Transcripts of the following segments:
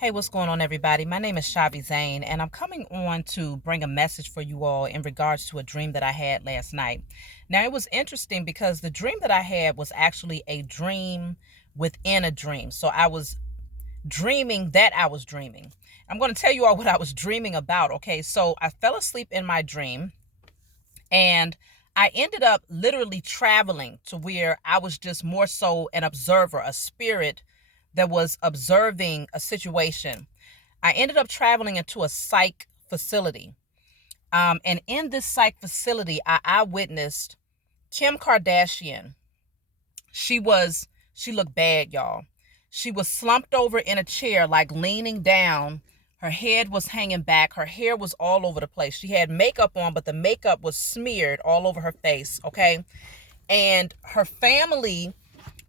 Hey, what's going on, everybody? My name is Shavi Zane, and I'm coming on to bring a message for you all in regards to a dream that I had last night. Now, it was interesting because the dream that I had was actually a dream within a dream. So I was dreaming that I was dreaming. I'm going to tell you all what I was dreaming about. Okay, so I fell asleep in my dream, and I ended up literally traveling to where I was just more so an observer, a spirit that was observing a situation. I ended up traveling into a psych facility. And in this psych facility, I witnessed Kim Kardashian. She looked bad, y'all. She was slumped over in a chair, like leaning down. Her head was hanging back. Her hair was all over the place. She had makeup on, but the makeup was smeared all over her face, okay? And her family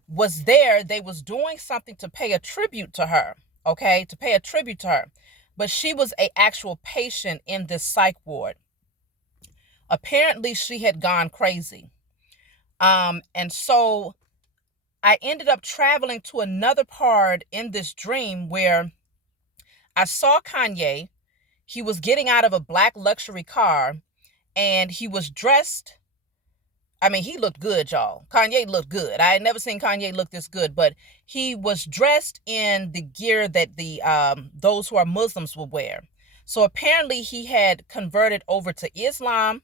was there. They was doing something to pay a tribute to her, okay? To pay a tribute to her. But she was a actual patient in this psych ward. Apparently, she had gone crazy. And so I ended up traveling to another part in this dream where I saw Kanye. He was getting out of a black luxury car, and he was dressed. I mean, he looked good, y'all. Kanye looked good. I had never seen Kanye look this good, but he was dressed in the gear that the those who are Muslims will wear. So apparently he had converted over to Islam,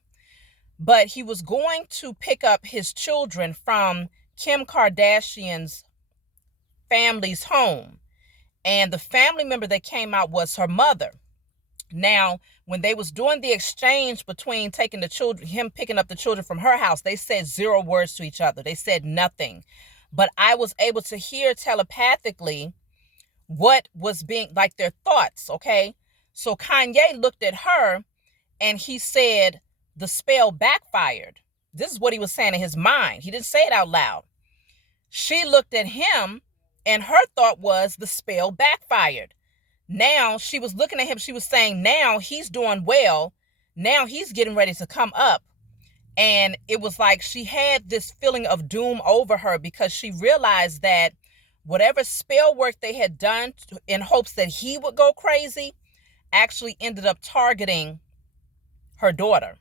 but he was going to pick up his children from Kim Kardashian's family's home. And the family member that came out was her mother. Now, when they was doing the exchange between taking the children, him picking up the children from her house, they said zero words to each other. They said nothing. But I was able to hear telepathically what was being, like, their thoughts, okay? So Kanye looked at her and he said, the spell backfired. This is what he was saying in his mind. He didn't say it out loud. She looked at him and her thought was, the spell backfired. Now she was looking at him. She was saying, now he's doing well. Now he's getting ready to come up. And it was like she had this feeling of doom over her because she realized that whatever spell work they had done in hopes that he would go crazy actually ended up targeting her daughter.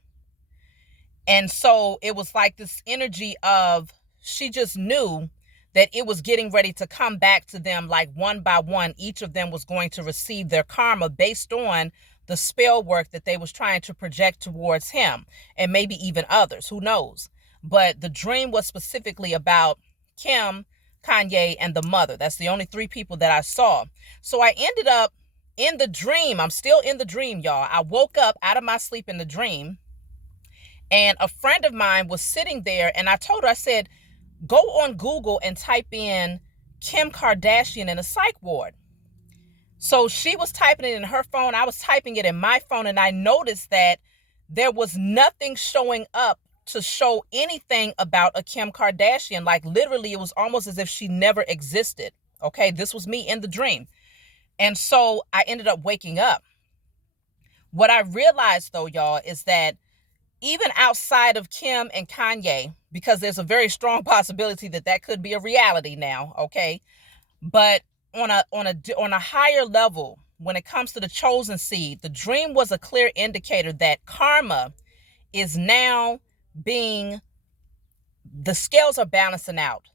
And so it was like this energy of, she just knew that it was getting ready to come back to them, like one by one. Each of them was going to receive their karma based on the spell work that they was trying to project towards him, and maybe even others, who knows. But the dream was specifically about Kim, Kanye, and the mother. That's the only three people that I saw. So I ended up in the dream. I'm still in the dream, y'all. I woke up out of my sleep in the dream, and a friend of mine was sitting there, and I told her, I said, go on Google and type in Kim Kardashian in a psych ward. So she was typing it in her phone. I was typing it in my phone, and I noticed that there was nothing showing up to show anything about a Kim Kardashian. Like, literally, it was almost as if she never existed. Okay, this was me in the dream. And so I ended up waking up. What I realized, though, y'all, is that even outside of Kim and Kanye, because there's a very strong possibility that that could be a reality now, okay? But on a higher level, when it comes to the chosen seed, the dream was a clear indicator that karma is now being, the scales are balancing out.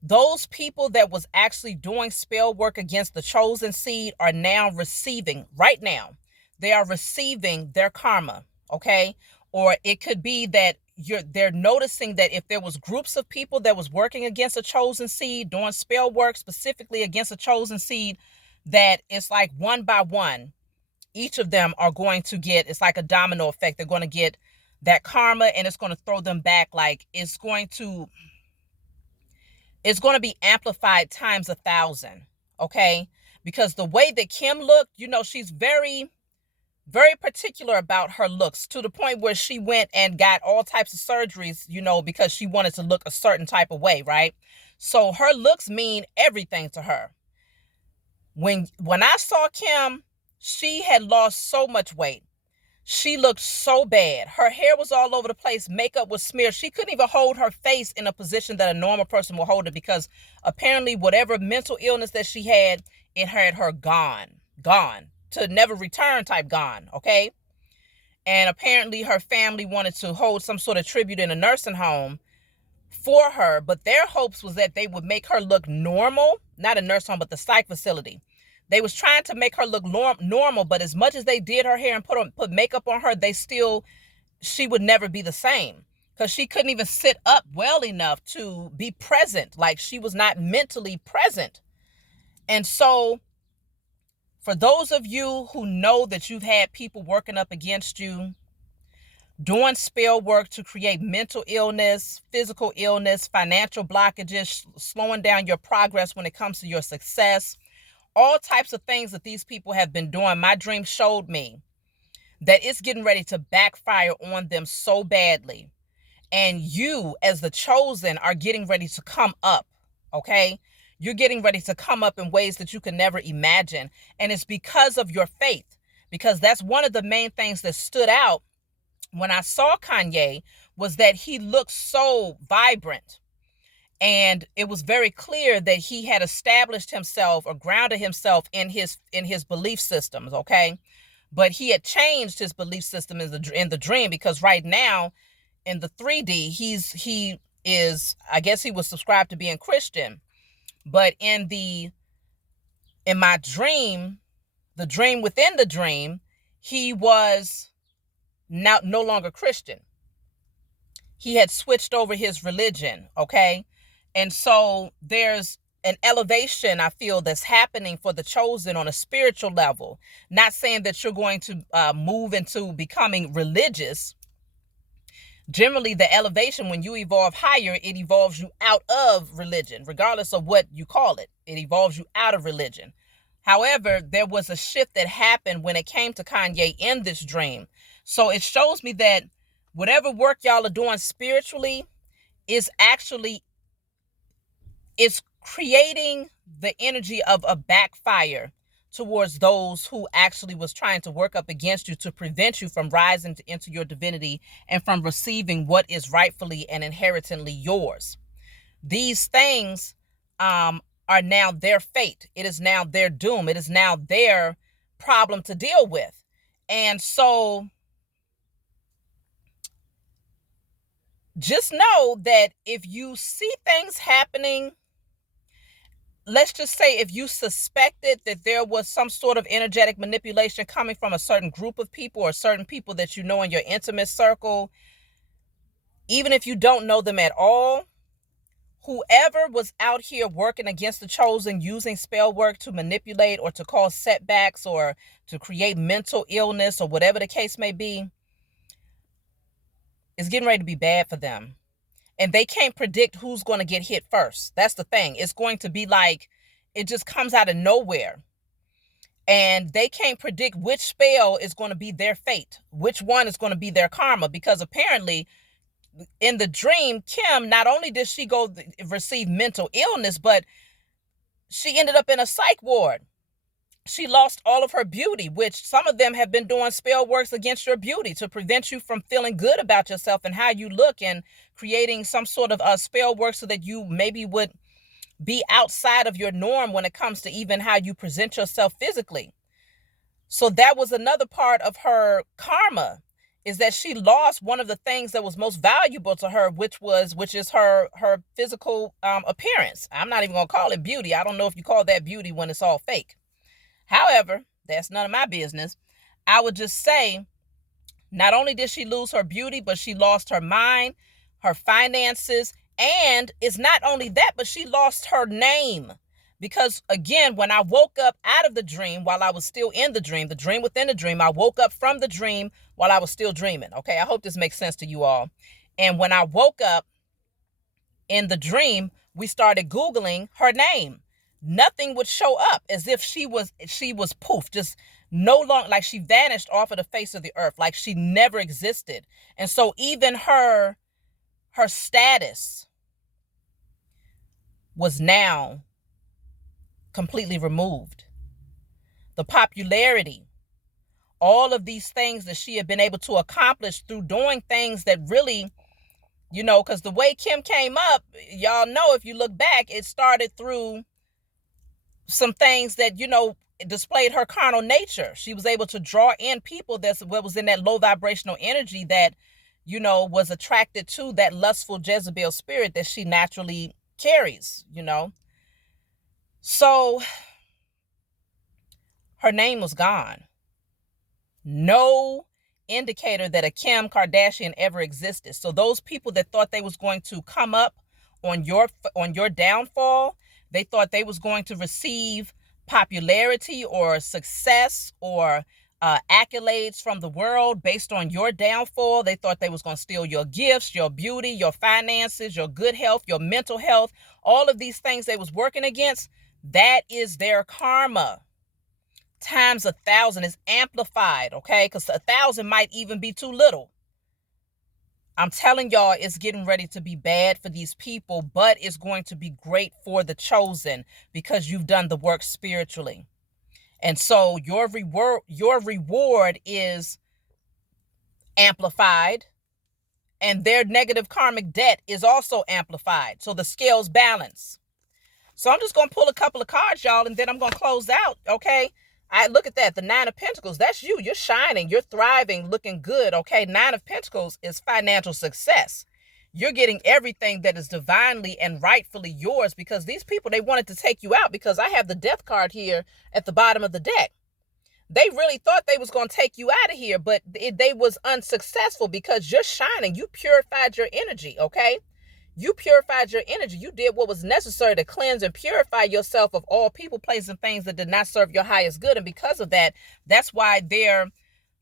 Those people that was actually doing spell work against the chosen seed are now receiving, right now, they are receiving their karma, okay? Or it could be that they're noticing that if there was groups of people that was working against a chosen seed, doing spell work specifically against a chosen seed, that it's like one by one, each of them are going to get, it's like a domino effect. They're going to get that karma, and it's going to throw them back. Like, it's going to be amplified times 1,000, okay? Because the way that Kim looked, she's very, very particular about her looks, to the point where she went and got all types of surgeries, because she wanted to look a certain type of way, right? So her looks mean everything to her. When I saw Kim, she had lost so much weight. She looked so bad. Her hair was all over the place. Makeup was smeared. She couldn't even hold her face in a position that a normal person will hold it, because apparently whatever mental illness that she had, it had her gone to never return type gone, okay? And apparently her family wanted to hold some sort of tribute in a nursing home for her, but their hopes was that they would make her look normal, not a nursing home, but the psych facility. They was trying to make her look normal, but as much as they did her hair and put makeup on her, she would never be the same, because she couldn't even sit up well enough to be present. Like, she was not mentally present. And so for those of you who know that you've had people working up against you, doing spell work to create mental illness, physical illness, financial blockages, slowing down your progress when it comes to your success, all types of things that these people have been doing, my dream showed me that it's getting ready to backfire on them so badly. And you, as the chosen, are getting ready to come up, okay? You're getting ready to come up in ways that you can never imagine. And it's because of your faith, because that's one of the main things that stood out when I saw Kanye, was that he looked so vibrant. And it was very clear that he had established himself or grounded himself in his belief systems, okay? But he had changed his belief system in the dream, because right now in the 3D, he is, I guess he was subscribed to being Christian. But in my dream, the dream within the dream, he was no longer Christian. He had switched over his religion, okay? And so there's an elevation, I feel, that's happening for the chosen on a spiritual level. Not saying that you're going to move into becoming religious. Generally, the elevation, when you evolve higher, it evolves you out of religion, regardless of what you call it. It evolves you out of religion. However, there was a shift that happened when it came to Kanye in this dream. So it shows me that whatever work y'all are doing spiritually is creating the energy of a backfire towards those who actually was trying to work up against you to prevent you from rising into your divinity and from receiving what is rightfully and inherently yours. These things are now their fate. It is now their doom. It is now their problem to deal with. And so just know that if you see things happening, let's just say if you suspected that there was some sort of energetic manipulation coming from a certain group of people or certain people that you know in your intimate circle, even if you don't know them at all, whoever was out here working against the chosen, using spell work to manipulate or to cause setbacks or to create mental illness or whatever the case may be, is getting ready to be bad for them. And they can't predict who's going to get hit first. That's the thing. It's going to be like, it just comes out of nowhere. And they can't predict which spell is going to be their fate, which one is going to be their karma. Because apparently, in the dream, Kim, not only did she go receive mental illness, but she ended up in a psych ward. She lost all of her beauty, which some of them have been doing spell works against your beauty to prevent you from feeling good about yourself and how you look, and creating some sort of spell work so that you maybe would be outside of your norm when it comes to even how you present yourself physically. So that was another part of her karma, is that she lost one of the things that was most valuable to her, which is her physical appearance. I'm not even going to call it beauty. I don't know if you call that beauty when it's all fake. However, that's none of my business. I would just say, not only did she lose her beauty, but she lost her mind, her finances, and it's not only that, but she lost her name. Because again, when I woke up out of the dream while I was still in the dream within the dream, I woke up from the dream while I was still dreaming. Okay, I hope this makes sense to you all. And when I woke up in the dream, we started Googling her name. Nothing would show up, as if she was poof, just no longer, like she vanished off of the face of the earth, like she never existed. And so even her status was now completely removed. The popularity, all of these things that she had been able to accomplish through doing things that really, because the way Kim came up, y'all know, if you look back, it started through some things that, displayed her carnal nature. She was able to draw in people that was in that low vibrational energy that, was attracted to that lustful Jezebel spirit that she naturally carries, So her name was gone. No indicator that a Kim Kardashian ever existed. So those people that thought they was going to come up on your downfall, they thought they was going to receive popularity or success or accolades from the world based on your downfall. They thought they was going to steal your gifts, your beauty, your finances, your good health, your mental health, all of these things they was working against. That is their karma. Times 1,000 is amplified, okay? Because 1,000 might even be too little. I'm telling y'all, it's getting ready to be bad for these people, but it's going to be great for the chosen because you've done the work spiritually. And so your reward is amplified, and their negative karmic debt is also amplified. So the scales balance. So I'm just going to pull a couple of cards, y'all, and then I'm going to close out, okay? I look at that, the Nine of Pentacles, that's you. You're shining, you're thriving, looking good, okay? Nine of Pentacles is financial success. You're getting everything that is divinely and rightfully yours because these people, they wanted to take you out because I have the death card here at the bottom of the deck. They really thought they was going to take you out of here, but they was unsuccessful because you're shining. You purified your energy, okay? You purified your energy. You did what was necessary to cleanse and purify yourself of all people, places, and things that did not serve your highest good. And because of that, that's why their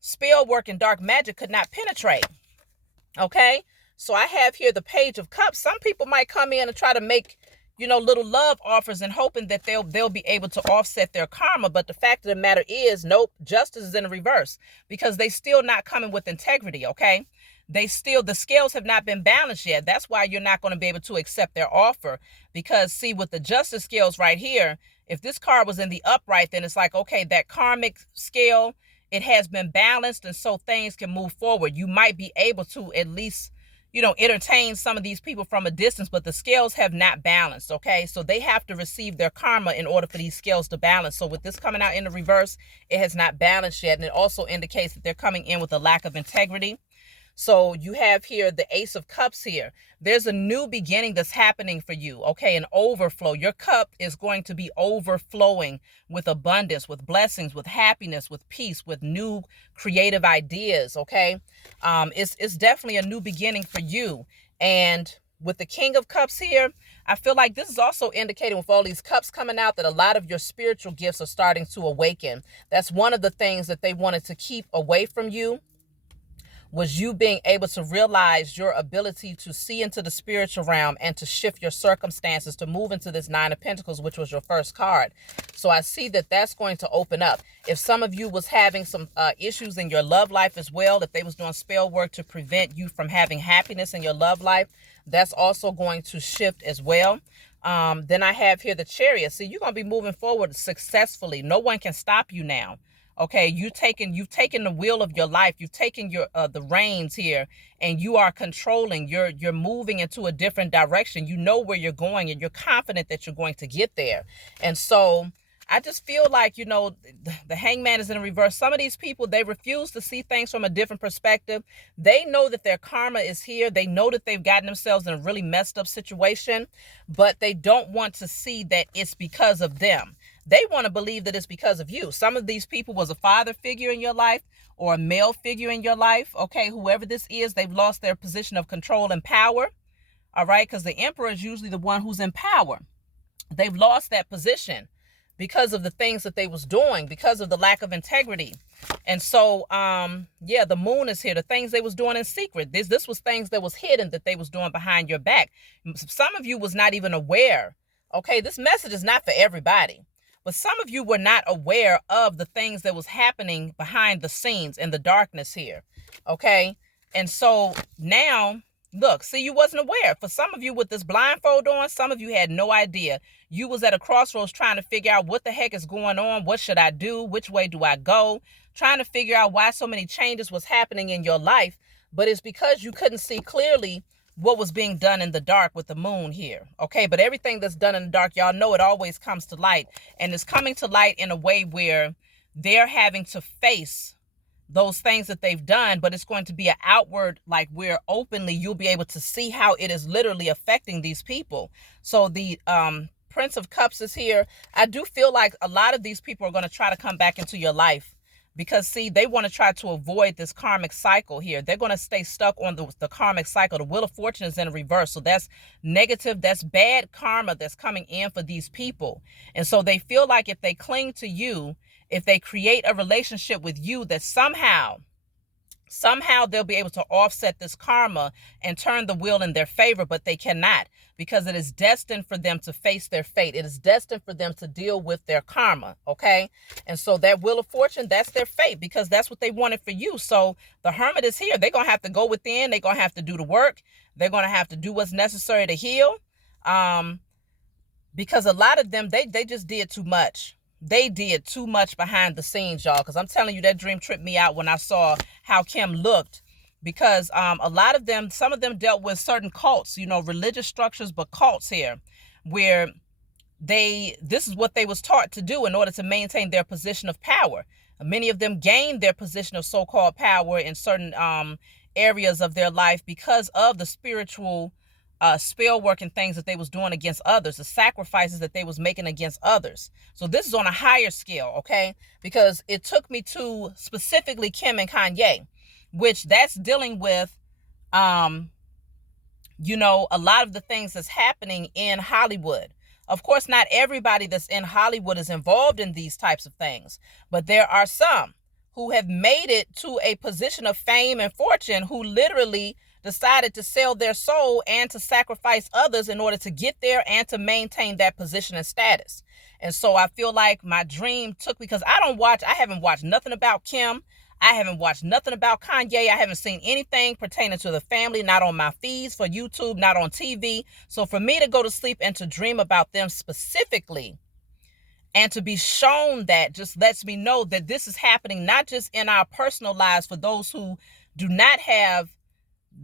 spell work and dark magic could not penetrate. Okay? So I have here the Page of Cups. Some people might come in and try to make, little love offers and hoping that they'll be able to offset their karma. But the fact of the matter is, nope, justice is in the reverse because they still not coming with integrity, okay? The scales have not been balanced yet. That's why you're not going to be able to accept their offer. Because see, with the justice scales right here, if this card was in the upright, then it's like, okay, that karmic scale, it has been balanced. And so things can move forward. You might be able to at least, entertain some of these people from a distance, but the scales have not balanced. Okay. So they have to receive their karma in order for these scales to balance. So with this coming out in the reverse, it has not balanced yet. And it also indicates that they're coming in with a lack of integrity. So you have here the Ace of Cups here. There's a new beginning that's happening for you, okay? An overflow. Your cup is going to be overflowing with abundance, with blessings, with happiness, with peace, with new creative ideas, okay? It's definitely a new beginning for you. And with the King of Cups here, I feel like this is also indicating with all these cups coming out that a lot of your spiritual gifts are starting to awaken. That's one of the things that they wanted to keep away from you, was you being able to realize your ability to see into the spiritual realm and to shift your circumstances, to move into this Nine of Pentacles, which was your first card. So I see that that's going to open up. If some of you was having some issues in your love life as well, if they was doing spell work to prevent you from having happiness in your love life, that's also going to shift as well. Then I have here the Chariot. So you're going to be moving forward successfully. No one can stop you now. Okay, you've taken the wheel of your life. You've taken your the reins here, and you are controlling. You're moving into a different direction. You know where you're going, and you're confident that you're going to get there. And so I just feel like, the Hangman is in reverse. Some of these people, they refuse to see things from a different perspective. They know that their karma is here. They know that they've gotten themselves in a really messed up situation, but they don't want to see that it's because of them. They want to believe that it's because of you. Some of these people was a father figure in your life or a male figure in your life. Okay, whoever this is, they've lost their position of control and power. All right, because the emperor is usually the one who's in power. They've lost that position because of the things that they was doing, because of the lack of integrity. And so, the moon is here. The things they was doing in secret. This was things that was hidden that they was doing behind your back. Some of you was not even aware. Okay, this message is not for everybody. But some of you were not aware of the things that was happening behind the scenes in the darkness here. Okay. And so now, look, see, you wasn't aware. For some of you with this blindfold on, some of you had no idea. You was at a crossroads trying to figure out what the heck is going on. What should I do? Which way do I go? Trying to figure out why so many changes was happening in your life. But it's because you couldn't see clearly what was being done in the dark with the moon here. Okay, but everything that's done in the dark, y'all know it always comes to light. And it's coming to light in a way where they're having to face those things that they've done, but it's going to be an outward, like where openly you'll be able to see how it is literally affecting these people. So the Prince of Cups is here. I do feel like a lot of these people are going to try to come back into your life because, see, they want to try to avoid this karmic cycle here. They're going to stay stuck on the karmic cycle. The Wheel of Fortune is in reverse. So that's negative. That's bad karma that's coming in for these people. And so they feel like if they cling to you, if they create a relationship with you, that somehow they'll be able to offset this karma and turn the wheel in their favor, but they cannot, because it is destined for them to face their fate. It is destined for them to deal with their karma, okay? And so that Wheel of Fortune, that's their fate, because that's what they wanted for you. So the Hermit is here. They're going to have to go within. They're going to have to do the work. They're going to have to do what's necessary to heal, because a lot of them, they just did too much. They did too much behind the scenes, y'all, because I'm telling you, that dream tripped me out when I saw how Kim looked, because a lot of them, some of them dealt with certain cults, religious structures, but cults here, where this is what they was taught to do in order to maintain their position of power. Many of them gained their position of so-called power in certain areas of their life because of the spiritual spell work and things that they was doing against others, the sacrifices that they was making against others. So this is on a higher scale, okay? Because it took me to specifically Kim and Kanye, which that's dealing with, a lot of the things that's happening in Hollywood. Of course, not everybody that's in Hollywood is involved in these types of things, but there are some who have made it to a position of fame and fortune who literally decided to sell their soul and to sacrifice others in order to get there and to maintain that position and status. And so I feel like my dream took, because I haven't watched nothing about Kim. I haven't watched nothing about Kanye. I haven't seen anything pertaining to the family, not on my feeds for YouTube, not on TV. So for me to go to sleep and to dream about them specifically and to be shown that just lets me know that this is happening not just in our personal lives for those who do not have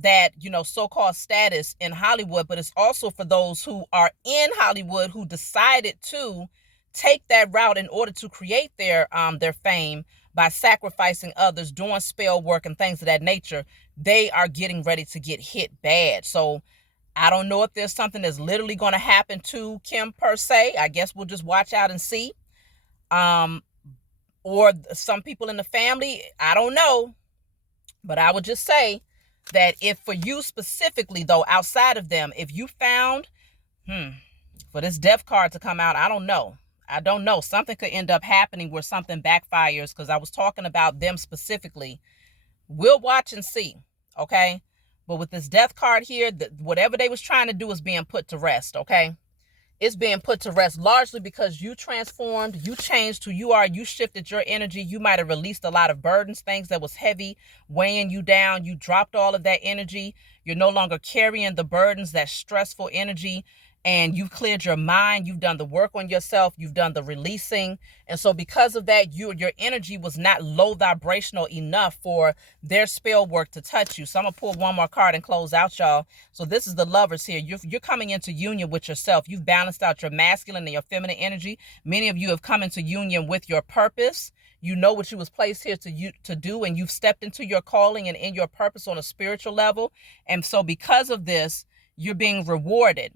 that, so-called status in Hollywood, but it's also for those who are in Hollywood who decided to take that route in order to create their fame by sacrificing others, doing spell work and things of that nature. They are getting ready to get hit bad. So I don't know if there's something that's literally going to happen to Kim per se. I guess we'll just watch out and see. Or some people in the family, I don't know. But I would just say that if for you specifically, though, outside of them, if you found, for this death card to come out, I don't know. Something could end up happening where something backfires, because I was talking about them specifically. We'll watch and see, okay? But with this death card here, whatever they was trying to do is being put to rest, okay? It's being put to rest largely because you transformed, you changed who you are, you shifted your energy. You might have released a lot of burdens, things that was heavy, weighing you down. You dropped all of that energy. You're no longer carrying the burdens, that stressful energy, and you've cleared your mind. You've done the work on yourself. You've done the releasing. And so because of that, your energy was not low vibrational enough for their spell work to touch you. So I'm going to pull one more card and close out, y'all. So this is the Lovers here. You're coming into union with yourself. You've balanced out your masculine and your feminine energy. Many of you have come into union with your purpose. You know what you was placed here to do, and you've stepped into your calling and in your purpose on a spiritual level. And so because of this, you're being rewarded.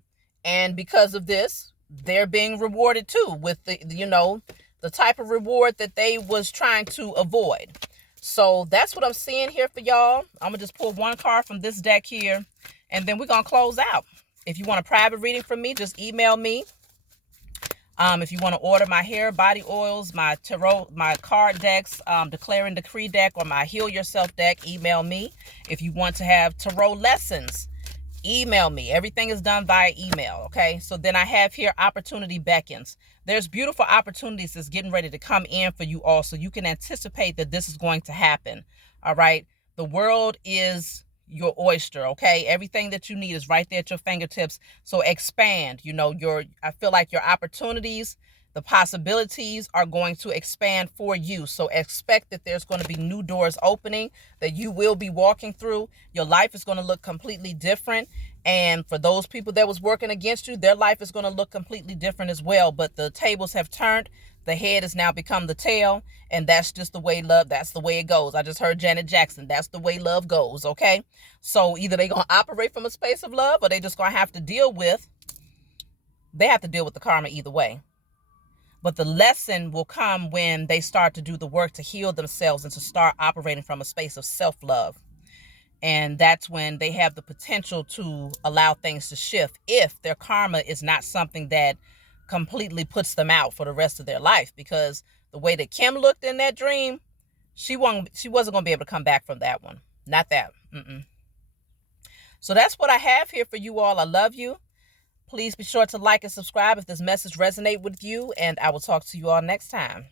And because of this, they're being rewarded too with the type of reward that they was trying to avoid. So that's what I'm seeing here for y'all. I'm going to just pull one card from this deck here, and then we're going to close out. If you want a private reading from me, just email me. If you want to order my hair, body oils, my tarot, my card decks, Declare and Decree deck, or my Heal Yourself deck, email me. If you want to have tarot lessons, email me. Everything is done via email, okay? So then I have here Opportunity Beckons. There's beautiful opportunities that's getting ready to come in for you all, so you can anticipate that this is going to happen, all right? The world is your oyster, okay? Everything that you need is right there at your fingertips. So expand, I feel like your opportunities, The possibilities are going to expand for you. So expect that there's going to be new doors opening that you will be walking through. Your life is going to look completely different. And for those people that was working against you, their life is going to look completely different as well. But the tables have turned. The head has now become the tail. And that's just the way love, that's the way it goes. I just heard Janet Jackson. That's the way love goes, okay? So either they're going to operate from a space of love, or they just going to have to deal with, the karma either way. But the lesson will come when they start to do the work to heal themselves and to start operating from a space of self-love. And that's when they have the potential to allow things to shift, if their karma is not something that completely puts them out for the rest of their life. Because the way that Kim looked in that dream, she wasn't going to be able to come back from that one. Not that. So that's what I have here for you all. I love you. Please be sure to like and subscribe if this message resonates with you, and I will talk to you all next time.